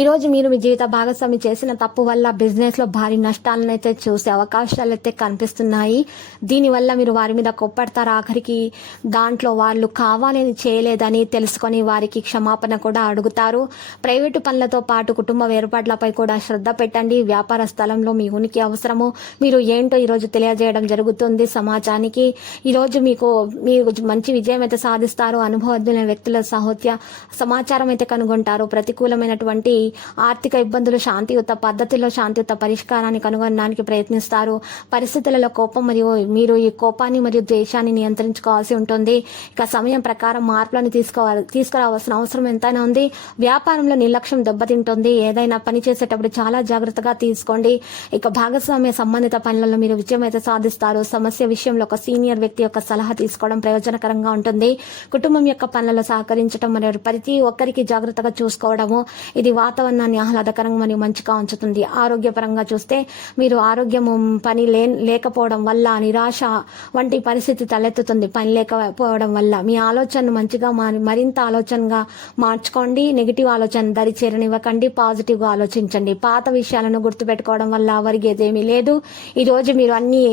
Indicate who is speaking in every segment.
Speaker 1: ఈ రోజు మీరు మీ జీవిత భాగస్వామి చేసిన తప్పు వల్ల బిజినెస్లో భారీ నష్టాలను అయితే చూసే అవకాశాలు అయితే కనిపిస్తున్నాయి దీనివల్ల మీరు వారి మీద కొప్పడతారు? ఆఖరికి దాంట్లో వాళ్ళు కావాలని చేయలేదని తెలుసుకొని వారికి క్షమాపణ కూడా అడుగుతారు. ప్రైవేటు పనులతో పాటు కుటుంబ ఏర్పాట్లపై కూడా శ్రద్ధ పెట్టండి. వ్యాపార స్థలంలో మీ ఉనికి అవసరము. మీరు ఏంటో ఈరోజు తెలియజేయడం జరుగుతుంది సమాజానికి. ఈరోజు మీకు మీరు మంచి విజయం అయితే సాధిస్తారు. అనుభవజ్ఞులైన వ్యక్తుల సహోత్య సమాచారం అయితే కనుగొంటారు. ప్రతికూలమైనటువంటి ఆర్థిక ఇబ్బందులు శాంతియుత పద్ధతిలో శాంతియుత పరిష్కారాన్ని కనుగొనడానికి ప్రయత్నిస్తారు. పరిస్థితులలో కోపం మరియు మీరు ఈ కోపాన్ని మరియు ద్వేషాన్ని నియంత్రించుకోవాల్సి ఉంటుంది. ఇక సమయం ప్రకారం మార్పులను తీసుకోవాలి తీసుకురావాల్సిన అవసరం ఎంతైనా ఉంది. వ్యాపారంలో నిర్లక్ష్యం దెబ్బతింటుంది. ఏదైనా పని చేసేటప్పుడు చాలా జాగ్రత్తగా తీసుకోండి. ఇక భాగస్వామ్య సంబంధిత పనులలో మీరు విజయం అయితే సాధిస్తారు. సమస్య విషయంలో ఒక సీనియర్ వ్యక్తి యొక్క సలహా తీసుకోవడం ప్రయోజనకరంగా ఉంటుంది. కుటుంబం యొక్క పనులలో సహకరించడం మరియు ప్రతి ఒక్కరికి జాగ్రత్తగా చూసుకోవడము ఇది వాతావరణాన్ని ఆహ్లాదకరంగా మరియు మంచిగా ఉంచుతుంది. ఆరోగ్యపరంగా చూస్తే మీరు ఆరోగ్యము పని లే లేకపోవడం వల్ల నిరాశ వంటి పరిస్థితి తలెత్తుతుంది. పని లేకపోవడం వల్ల మీ ఆలోచనను మంచిగా మారి మరింత ఆలోచనగా మార్చుకోండి. నెగిటివ్ ఆలోచన దరి చేరనివ్వకండి. పాజిటివ్గా ఆలోచించండి. పాత విషయాలను గుర్తుపెట్టుకోవడం వల్ల ఒరిగేదేమీ లేదు. ఈరోజు మీరు అన్ని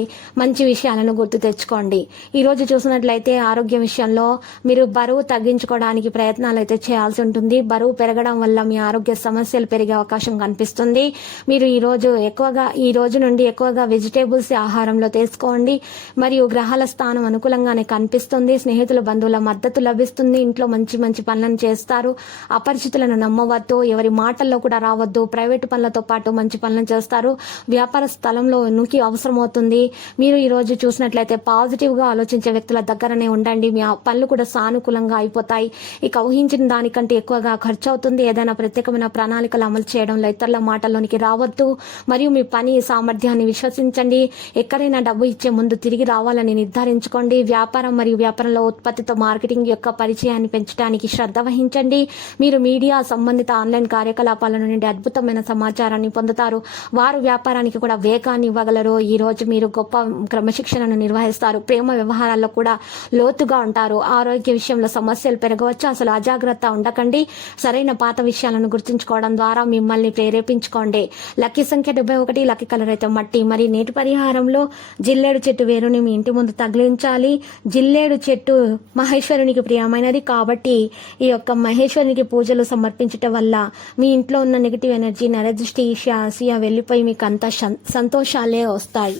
Speaker 1: మంచి విషయాలను గుర్తు తెచ్చుకోండి. ఈరోజు చూసినట్లయితే ఆరోగ్య విషయంలో మీరు బరువు తగ్గించుకోవడానికి ప్రయత్నాలు అయితే చేయాల్సి ఉంటుంది. బరువు పెరగడం వల్ల మీ ఆరోగ్య సమస్యలు పెరిగే అవకాశం కనిపిస్తుంది. మీరు ఈ రోజు ఎక్కువగా ఈ రోజు నుండి ఎక్కువగా వెజిటేబుల్స్ ఆహారంలో తీసుకోండి. మరియు గ్రహాల స్థానం అనుకూలంగానే కనిపిస్తుంది. స్నేహితుల బంధువుల మద్దతు లభిస్తుంది. ఇంట్లో మంచి మంచి పనులను చేస్తారు. అపరిచితులను నమ్మవద్దు. ఎవరి మాటల్లో కూడా రావద్దు. ప్రైవేటు పనులతో పాటు మంచి పనులను చేస్తారు. వ్యాపార స్థలంలో నుకి అవసరమవుతుంది. మీరు ఈ రోజు చూసినట్లయితే పాజిటివ్గా ఆలోచించే వ్యక్తుల దగ్గరనే ఉండండి. మీ పనులు కూడా సానుకూలంగా అయిపోతాయి. ఇక ఊహించిన దానికంటే ఎక్కువగా ఖర్చు అవుతుంది ఏదైనా ప్రత్యేకమైన ప్రణాళికలు అమలు చేయడంలో ఇతరుల మాటల్లోనికి రావద్దు. మరియు మీ పని సామర్థ్యాన్ని విశ్వసించండి. ఎక్కడైనా డబ్బు ఇచ్చే ముందు తిరిగి రావాలని నిర్ధారించుకోండి. వ్యాపారం మరియు వ్యాపారంలో ఉత్పత్తితో మార్కెటింగ్ యొక్క పరిచయాన్ని పెంచడానికి శ్రద్ధ వహించండి. మీరు మీడియా సంబంధిత ఆన్లైన్ కార్యకలాపాల నుండి అద్భుతమైన సమాచారాన్ని పొందుతారు. వారు వ్యాపారానికి కూడా వేగాన్ని ఇవ్వగలరు. ఈ రోజు మీరు గొప్ప క్రమశిక్షణను నిర్వహిస్తారు. ప్రేమ వ్యవహారాల్లో కూడా లోతుగా ఉంటారు. ఆరోగ్య విషయంలో సమస్యలు పెరగవచ్చు? అసలు అజాగ్రత్త ఉండకండి. సరైన పాత విషయాలను గుర్తుంచుకోవడం ద్వారా మిమ్మల్ని ప్రేరేపించుకోండి. లక్కీ సంఖ్య డెబ్బై ఒకటి లక్కీ కలర్ అయితే మట్టి. మరి నేటి పరిహారంలో జిల్లేడు చెట్టు వేరుని మీ ఇంటి ముందు తగిలించాలి. జిల్లేడు చెట్టు మహేశ్వరునికి ప్రియమైనది కాబట్టి ఈ యొక్క మహేశ్వరునికి పూజలు సమర్పించటం వల్ల మీ ఇంట్లో ఉన్న నెగిటివ్ ఎనర్జీ నరదృష్టి ఈర్ష్య ఆసియా వెళ్ళిపోయి మీకు అంత సంతోషాలే వస్తాయి.